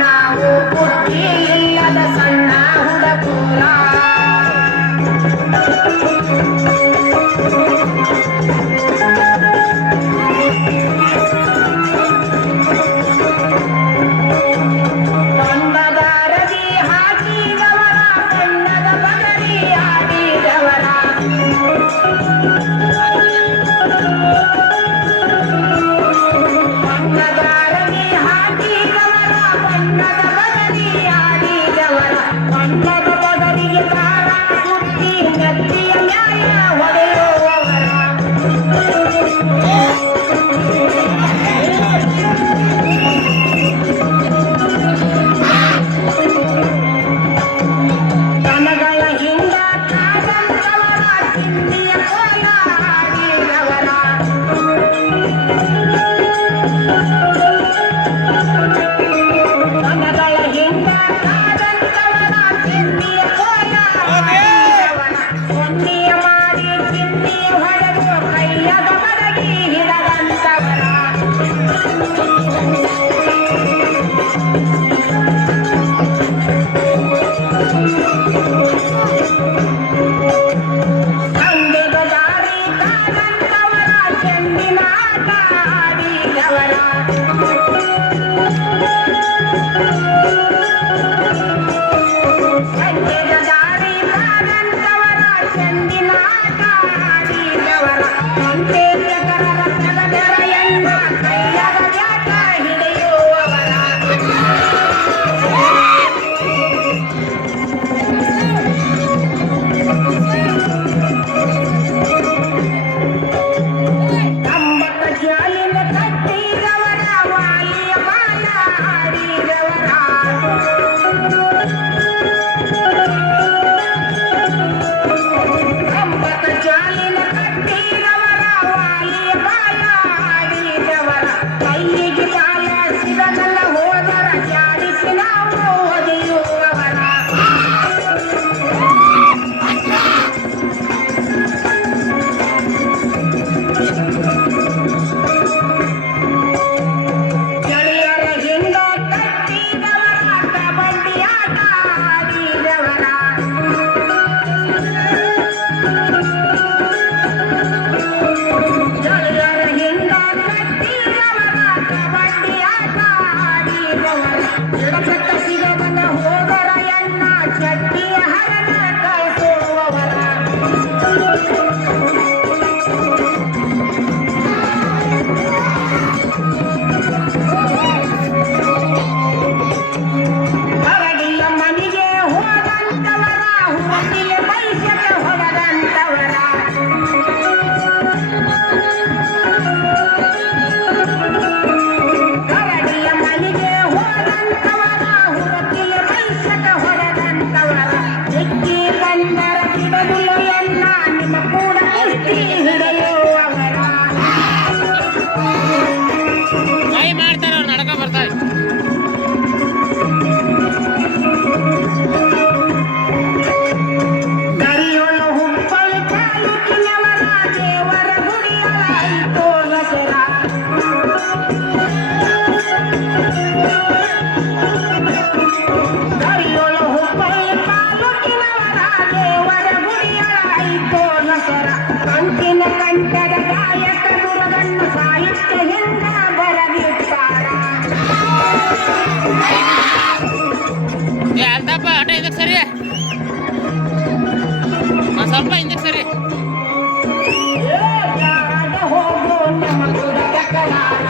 ನಾವು ಬುದ್ಧಿ ಇಲ್ಲದ ಸಣ್ಣ ಹುಡುಗರ ಬಂದದಾರದಿ ಹಾಕಿದವರ ಬಣ್ಣದ ಬದರಿ ಆಡಿದವರ ಬಣ್ಣದಾರದಿ ಹಾಕಿದವರ ಬಣ್ಣದ ಬದರಿ ಆಡಿದವರ ಬಣ್ಣದ ಬದರಿಗೆ ತಾರ ಸುತ್ತಿ ನೆತ್ತಿಯ ನ್ಯಾಯ ಹೊಡೆಯುವವರ ದನಗಳ ಹಿಂದ ಕಾದಂತವರ ಚಿಂದಿಯ ಕೋಲ ಆಡಿದವರ ದನಗಳ ಹಿಂದ ಕಾದಂತವರ ಚಿಂದಿಯ ಕೋಲ ಆಡಿದವರ ಸೊನ್ನಿಯ ಮಾಡಿ ಚಿಂದಿ ಹೊಡೆದು ಕೈಯದ ಬರಗಿ ಹಿಡದಂತವರ ಅಂದಿಗ ದಾರಿ ಕಾದಂತವರ ಚೆಂಡಿನ ಆಟ ಆಡಿದವರ ಅಂದಿಗ ದಾರಿ ಕಾದಂತವರ ಚೆಂಡಿನ ಆಟ ಆಡಿದವರ ಅಂತ್ಯಕರರ ತೆಗೆದೆರೆಯನ್ನ ಕೈಯದ ಬ್ಯಾಟ ಹಿಡಿಯುವವರ ಕಂಬಕ್ಕ ಜಾಲಿನ ಕಟ್ಟಿದವರ ವಾಲಿಯ ಬಾಲ ಆಡಿದವರ ಕಂಬಕ್ಕ ಜಾಲಿನ ಕಟ್ಟಿದವರ ವಾಲಿಯ ಬಾಲ ಆಡಿದವರ ಕೈಯಿಗೆ ಬಾಲ ಸಿಗದಲ್ಲ ಹೋದರ ಜಾಡಿಸಿ ನಾವು ಒದೆಯುವವರ ಗೆಳೆಯರ ಹಿಂದ ಕಟ್ಟಿದವರ ಕಬಡ್ಡಿ ಆಟ ಆಡಿದವರ ಗೆಳೆಯರ ಹಿಂದ ಕಟ್ಟಿದವರ ಕಬಡ್ಡಿ ಆಟ ಆಡಿದವರ ಎಡಪಟ್ಟ ಸಿಗದನ ಹೋದರ ಎನ್ನ ಚಡ್ಡಿಯ ಹರಣ ಕಳಿಸುವವರ ಕರಡಿಯ ಮನೆಗೆ ಹೋದಂತವರ ಹುಟ್ಟಿಗೆ ಪೈಸಕ ಹೊಡೆದಂತವರ ಕರಡಿಯ ಮನೆಗೆ ಹೋದಂತವರ ಹುಟ್ಟಿಗೆ ಪೈಸಕ ಹೊಡೆದಂತವರ ಸಿಕ್ಕಿ ಬಂದರ ಬಿಡದಿಲ್ಲ ಎನ್ನ ನಿಮ್ಮ ಕೂಡ ಕುಸ್ತಿ ಹಿಡಿಯುವವರ ಕೈ ಮಾಡ್ತಾರ ಅವ್ರು ನಡಕ ಬರ್ತಾರೆ. ದರಿಯೊಳು ಹುಬ್ಬಳ್ಳಿ ತಾಲೂಕಿನವರ ದೇವರ ಗುಡಿಯಲ ಐತೋ ಹೆಸರ ದರಿಯೊಳು ಹುಬ್ಬಳ್ಳಿ ತಾಲೂಕಿನವರ ದೇವರ ಗುಡಿಯಲ ಐತೋ ಹೆಸರ ಕಂಚಿನ ಕಂಠದ ಗಾಯಕ ದುರಗಣ್ಣ ಸಾಹಿತ್ಯ ಹಿಂದ ಬರದಿಟ್ಟಾರ ಏ ಅಲ್ತಪ್ಪ ಆಟ ಇದಕ್ಕೆ ಸರಿ ಸ್ವಲ್ಪ ಹಿಂದಕ್ಕೆ ಸರಿ. ಹೋಗೋ ನಮ್ಮ ಗುಡಕ ಕಲಾರ